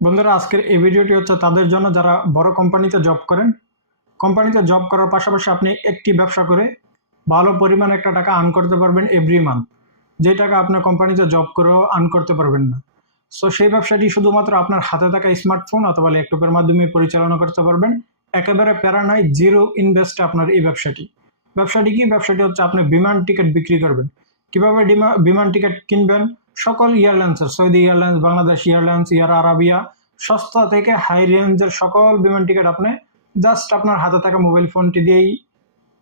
বন্ধুরা, আজকের এই ভিডিওটি হচ্ছে তাদের জন্য যারা বড় কোম্পানিতে জব করেন। কোম্পানিতে জব করার পাশাপাশি আপনি একটি ব্যবসা করে ভালো পরিমাণ একটা টাকা আর্ন করতে পারবেন এভরি মান্থ, যে টাকা আপনার কোম্পানিতে জব করেও আর্ন করতে পারবেন না। সো সেই ব্যবসাটি শুধুমাত্র আপনার হাতে থাকা স্মার্টফোন অথবা ল্যাপটপের মাধ্যমে পরিচালনা করতে পারবেন। একেবারে প্যারা নয়, জিরো ইনভেস্টে আপনার এই ব্যবসাটি কি? ব্যবসাটি হচ্ছে আপনি বিমান টিকিট বিক্রি করবেন। কিভাবে বিমান টিকিট কিনবেন? সকল এয়ারলাইন্সের, Saudi airlines, Bangladesh airlines, air Arabia, সস্তা থেকে হাই রেঞ্জের সকল বিমান টিকিট আপনি জাস্ট আপনার হাতে থাকা মোবাইল ফোনটি দিয়েই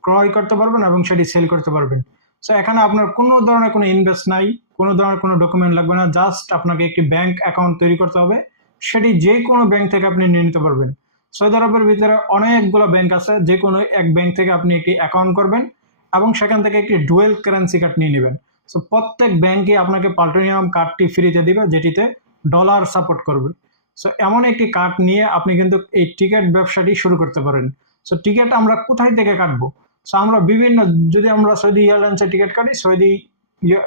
ক্রয় করতে পারবেন এবং সেটি সেল করতে পারবেন। সো এখানে আপনার কোনো ধরনের কোনো ইনভেস্ট নাই, কোনো ধরনের কোনো ডকুমেন্ট লাগবে না। জাস্ট আপনাকে একটি ব্যাংক অ্যাকাউন্ট তৈরি করতে হবে, সেটি যে কোনো ব্যাংক থেকে আপনি নিয়ে নিতে পারবেন। সৌদি আরবের ভিতরে অনেকগুলো ব্যাংক আছে, যে কোনো এক ব্যাংক থেকে আপনি একটি অ্যাকাউন্ট করবেন এবং সেখান থেকে একটি ডুয়েল কারেন্সি কার্ড নিয়ে নেবেন। সো প্রত্যেক ব্যাংকে আপনাকে প্লাটিনাম কার্ডটি ফ্রিতে দিবে, যেটিতে ডলার সাপোর্ট করবে। সো এমন একটি কার্ড নিয়ে আপনি কিন্তু এই টিকিট ব্যবসাটি শুরু করতে পারেন। সো টিকিট আমরা কোথায় থেকে কাটবো? সো আমরা বিভিন্ন, যদি আমরা সৌদি এয়ারলাইন্সের টিকিট কাটি,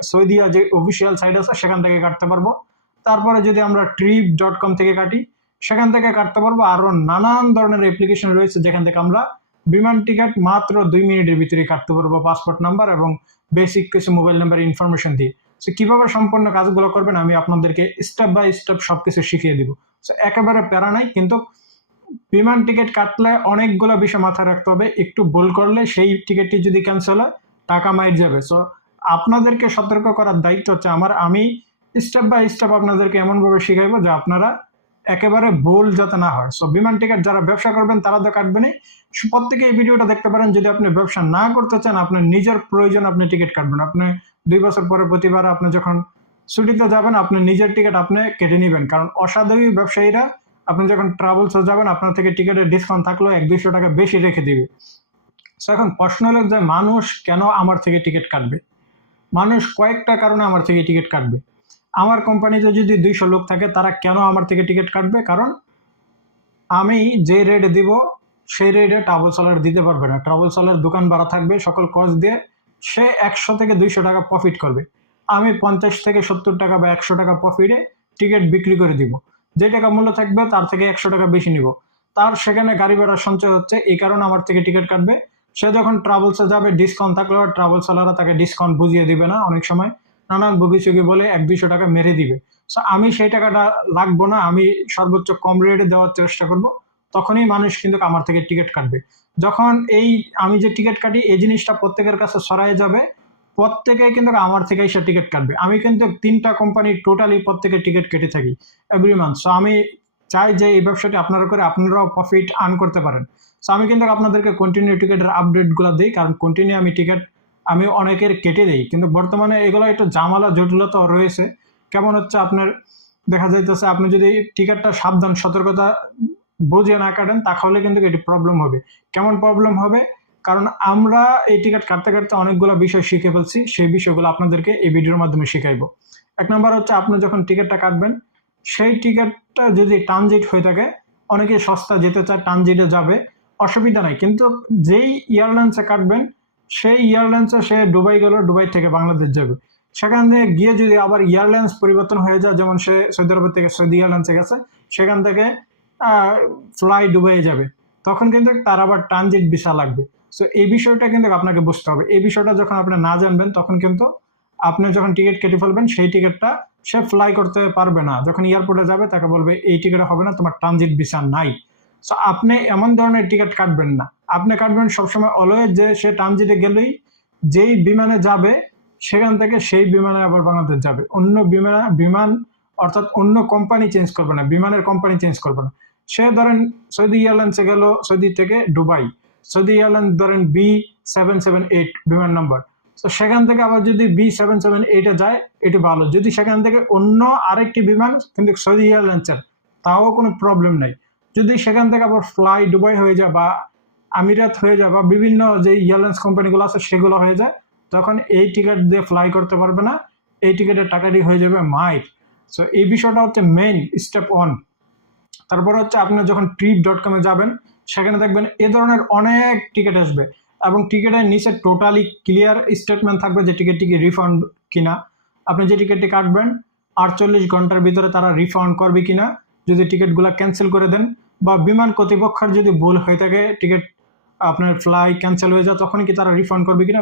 সৌদিয়া যে অফিসিয়াল সাইট আছে সেখান থেকে কাটতে পারবো। তারপরে যদি আমরা trip.com থেকে কাটি, সেখান থেকে কাটতে পারবো। আরও নানান ধরনের অ্যাপ্লিকেশন রয়েছে যেখান থেকে আমরা বিমান টিকিট মাত্র 2 মিনিটের ভিতরে কাটতে পারবো, পাসপোর্ট নাম্বার এবং বেসিক কিছু মোবাইল নাম্বার ইনফরমেশন দিয়ে। সো কীভাবে সম্পূর্ণ কাজগুলো করবেন আমি আপনাদেরকে স্টেপ বাই স্টেপ সব কিছু শিখিয়ে দিব। সো একেবারে প্যারা নাই, কিন্তু বিমান টিকিট কাটলে অনেকগুলো বিষয় মাথায় রাখতে হবে। একটু ভুল করলে সেই টিকিটটি যদি ক্যান্সেল হয়, টাকা মাইর যাবে। সো আপনাদেরকে সতর্ক করার দায়িত্ব হচ্ছে আমার। আমি স্টেপ বাই স্টেপ আপনাদেরকে এমনভাবে শিখাইবো যে আপনারা একেবারে ভুল যাতে না হয়। সো বিমান টিকিট যারা ব্যবসা করবেন তারা তো কাটবেনই। প্রত্যেকে এই ভিডিওটা দেখতে পারেন। যদি আপনি ব্যবসা না করতে চান, আপনার নিজের প্রয়োজন আপনি টিকিট কাটবেন। আপনি 2 বছর পরে প্রতিবার আপনি যখন ছুটিতে যাবেন, আপনি নিজের টিকিট আপনি কেটে নেবেন। কারণ অসাধু ব্যবসায়ীরা আপনি যখন ট্রাভেলসে যাবেন, আপনার থেকে টিকিটের ডিসকাউন্ট থাকলেও 100-200 টাকা বেশি রেখে দিবে। সো এখন প্রশ্ন হলো যে মানুষ কেন আমার থেকে টিকিট কাটবে? মানুষ কয়েকটা কারণে আমার থেকে টিকিট কাটবে। আমার কোম্পানিতে যদি 200 লোক থাকে, তারা কেন আমার থেকে টিকিট কাটবে? কারণ আমি যে রেট দিব সেই রেটে ট্রাভেল সেলার দিতে পারবে না। ট্রাভেল সেলার দোকান ভাড়া থাকবে, সকল কস্ট দিয়ে সে 100 থেকে 200 টাকা প্রফিট করবে। আমি 50 থেকে 70 টাকা বা 100 টাকা প্রফিটে টিকিট বিক্রি করে দিব। যে টাকা মূল্য থাকবে তার থেকে 100 টাকা বেশি নিব। তার সেখানে গাড়ি ভাড়া সঞ্চয় হচ্ছে, এই কারণে আমার থেকে টিকিট কাটবে। সে যখন ট্রাভেলসে যাবে, ডিসকাউন্ট থাকলেও ট্রাভেল সেলাররা তাকে ডিসকাউন্ট বুঝিয়ে দিবে না, অনেক সময় নানান ভুগিচুগি বলে 100-200 টাকা মেরে দিবে। সো আমি সেই টাকাটা রাখবো না, আমি সর্বোচ্চ কম রেটে দেওয়ার চেষ্টা করব। তখনই মানুষ কিন্তু আমার থেকে টিকিট কাটবে। যখন এই আমি যে টিকিট কাটি এই জিনিসটা প্রত্যেকের কাছে ছড়ায় যাবে, প্রত্যেকে কিন্তু আমার থেকেই সে টিকিট কাটবে। আমি কিন্তু 3টা কোম্পানি টোটালি প্রত্যেকের টিকিট কেটে থাকি এভরি মান্থ। সো আমি চাই যে এই ব্যবসাটি আপনারা করে আপনারাও প্রফিট আর্ন করতে পারেন। সো আমি কিন্তু আপনাদেরকে কন্টিনিউ টিকিটের আপডেটগুলো দিই, কারণ কন্টিনিউ আমি অনেকের কেটে দিই। কিন্তু বর্তমানে এগুলো একটু ঝামেলা জটিলতা রয়েছে। কেমন হচ্ছে, আপনার দেখা যাইতেছে আপনি যদি টিকিটটা সাবধান সতর্কতা বুঝে না কাটেন, তাহলে কিন্তু এটি প্রবলেম হবে। কেমন প্রবলেম হবে? কারণ আমরা এই টিকিট কাটতে কাটতে অনেকগুলো বিষয় শিখে ফেলছি, সেই বিষয়গুলো আপনাদেরকে এই ভিডিওর মাধ্যমে শেখাইবো। 1 নম্বর হচ্ছে, আপনি যখন টিকিটটা কাটবেন, সেই টিকিটটা যদি ট্রানজিট হয়ে থাকে, অনেকে সস্তা যেতে চায়, ট্রানজিটে যাবে, অসুবিধা নাই। কিন্তু যেই এয়ারলাইন্সে কাটবেন, সেই এয়ারলাইন্সে সে দুবাই গেল, দুবাই থেকে বাংলাদেশ যাবে। সেখান থেকে গিয়ে যদি আবার এয়ারলাইন্স পরিবর্তন হয়ে যায়, যেমন সে সৌদি আরব থেকে সৌদি এয়ারলাইন্সে গেছে, সেখান থেকে ফ্লাই দুবাই যাবে, তখন কিন্তু তার আবার ট্রানজিট ভিসা লাগবে। সো এই বিষয়টা কিন্তু আপনাকে বুঝতে হবে। এই বিষয়টা যখন আপনি না জানবেন, তখন কিন্তু আপনি যখন টিকিট কেটে ফেলবেন, সেই টিকিটটা সে ফ্লাই করতে পারবে না। যখন এয়ারপোর্টে যাবে, তাকে বলবে এই টিকিটে হবে না, তোমার ট্রানজিট ভিসা নাই। সো আপনি এমন ধরনের টিকিট কাটবেন না। আপনি কাটবেন সবসময় অলওয়েজ যে সে ট্রানজিটে গেলেই যেই বিমানে যাবে, সেখান থেকে সেই বিমানে আবার বাংলাদেশ যাবে। অন্য বিমান অর্থাৎ অন্য কোম্পানি চেঞ্জ করবে না, বিমানের কোম্পানি চেঞ্জ করবে না। সে ধরেন সৌদি এয়ারলাইন্সে গেল, সৌদি থেকে দুবাই, সৌদি এয়ারলাইন্স ধরেন B778 বিমান নাম্বার। তো সেখান থেকে আবার যদি B778-এ যায়, এটি ভালো। যদি সেখান থেকে অন্য আরেকটি বিমান কিন্তু সৌদি এয়ারলাইন্সের, তাও কোনো প্রবলেম নাই। যদি সেখান থেকে আবার ফ্লাই দুবাই হয়ে যায় বা আমিরাত হয়ে যায় বা বিভিন্ন যে এয়ারলাইন্স কোম্পানিগুলো আছে সেগুলো হয়ে যায়, তখন এই টিকিট দিয়ে ফ্লাই করতে পারবে না, এই টিকিটের টাকাটি হয়ে যাবে মাইর। সো এই বিষয়টা হচ্ছে মেইন স্টেপ 1। তারপর হচ্ছে আপনি যখন trip.com-এ যাবেন, সেখানে দেখবেন এ ধরনের অনেক টিকিট আসবে এবং টিকিটের নিচে টোটালি ক্লিয়ার স্টেটমেন্ট থাকবে যে টিকিটটি কি রিফান্ড কিনা। আপনি যে টিকিটটি কাটবেন 48 ঘন্টার ভিতরে তারা রিফান্ড করবে কিনা, যদি টিকিটগুলো ক্যান্সেল করে দেন, বা বিমান কর্তৃপক্ষের যদি ভুল হয়ে থাকে, টিকিট আপনার ফ্লাই ক্যান্সেল হয়ে যায়, তখন কি তারা রিফান্ড করবে কিনা,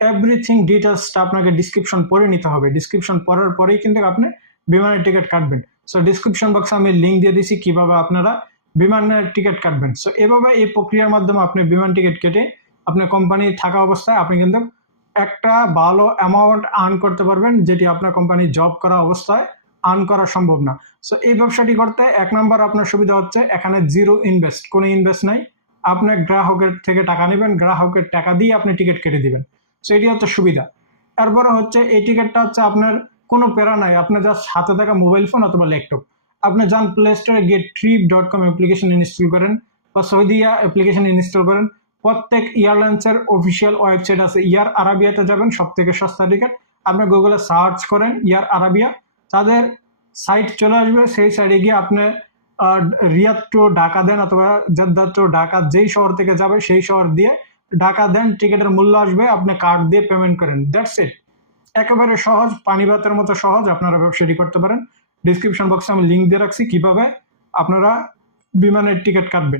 এভরিথিং ডিটেলসটা আপনাকে ডিসক্রিপশন পড়ে নিতে হবে। ডিসক্রিপশন পড়ার পরেই কিন্তু আপনি বিমানের টিকিট কাটবেন। সো ডিসক্রিপশন বক্সে আমি লিঙ্ক দিয়ে দিছি কিভাবে আপনারা বিমানের টিকিট কাটবেন। সো এভাবে এই প্রক্রিয়ার মাধ্যমে আপনি বিমান টিকিট কেটে আপনার কোম্পানি থাকা অবস্থায় আপনি কিন্তু একটা ভালো অ্যামাউন্ট আর্ন করতে পারবেন, যেটি আপনার কোম্পানি জব করা অবস্থায় আর্ন করা সম্ভব না। সো এই ব্যবসাটি করতে 1 নম্বর আপনার সুবিধা হচ্ছে এখানে জিরো ইনভেস্ট, কোনো ইনভেস্ট নাই। আপনি গ্রাহকের থেকে টাকা নেবেন, গ্রাহকের টাকা দিয়ে আপনি টিকিট কেটে দিবেন। সো এটি হচ্ছে সুবিধা। এরপরে হচ্ছে এই টিকিটটা হচ্ছে আপনার কোনো প্যারা নাই, আপনার জাস্ট হাতে থাকা মোবাইল ফোন অথবা ল্যাপটপ, আপনি যান প্লে স্টোরে গিয়ে trip.com অ্যাপ্লিকেশন ইনস্টল করেন বা সৌদিয়া অ্যাপ্লিকেশন ইনস্টল করেন। প্রত্যেক এয়ারলাইন্সের অফিসিয়াল ওয়েবসাইট আছে, ইয়ার আরাবিয়াতে যাবেন, সব থেকে সস্তা টিকিট। আপনি গুগলে সার্চ করেন ইয়ার আরাবিয়া, তাদের সাইট চলে আসবে, সেই সাইডে গিয়ে আপনি রিয়াদ টু ঢাকা দেন অথবা জেদ্দা টু ঢাকা, যেই শহর থেকে যাবে সেই শহর দিয়ে ঢাকা দেন, টিকিটের মূল্য আসবে, আপনি কার্ড দিয়ে পেমেন্ট করেন, দ্যাটস ইট। একেবারে সহজ, পানি ভাতের মতো সহজ, আপনারা ব্যবসাটি করতে পারেন। ডিসক্রিপশন বক্সে আমি লিঙ্ক দিয়ে রাখছি কিভাবে আপনারা বিমানের টিকিট কাটবেন।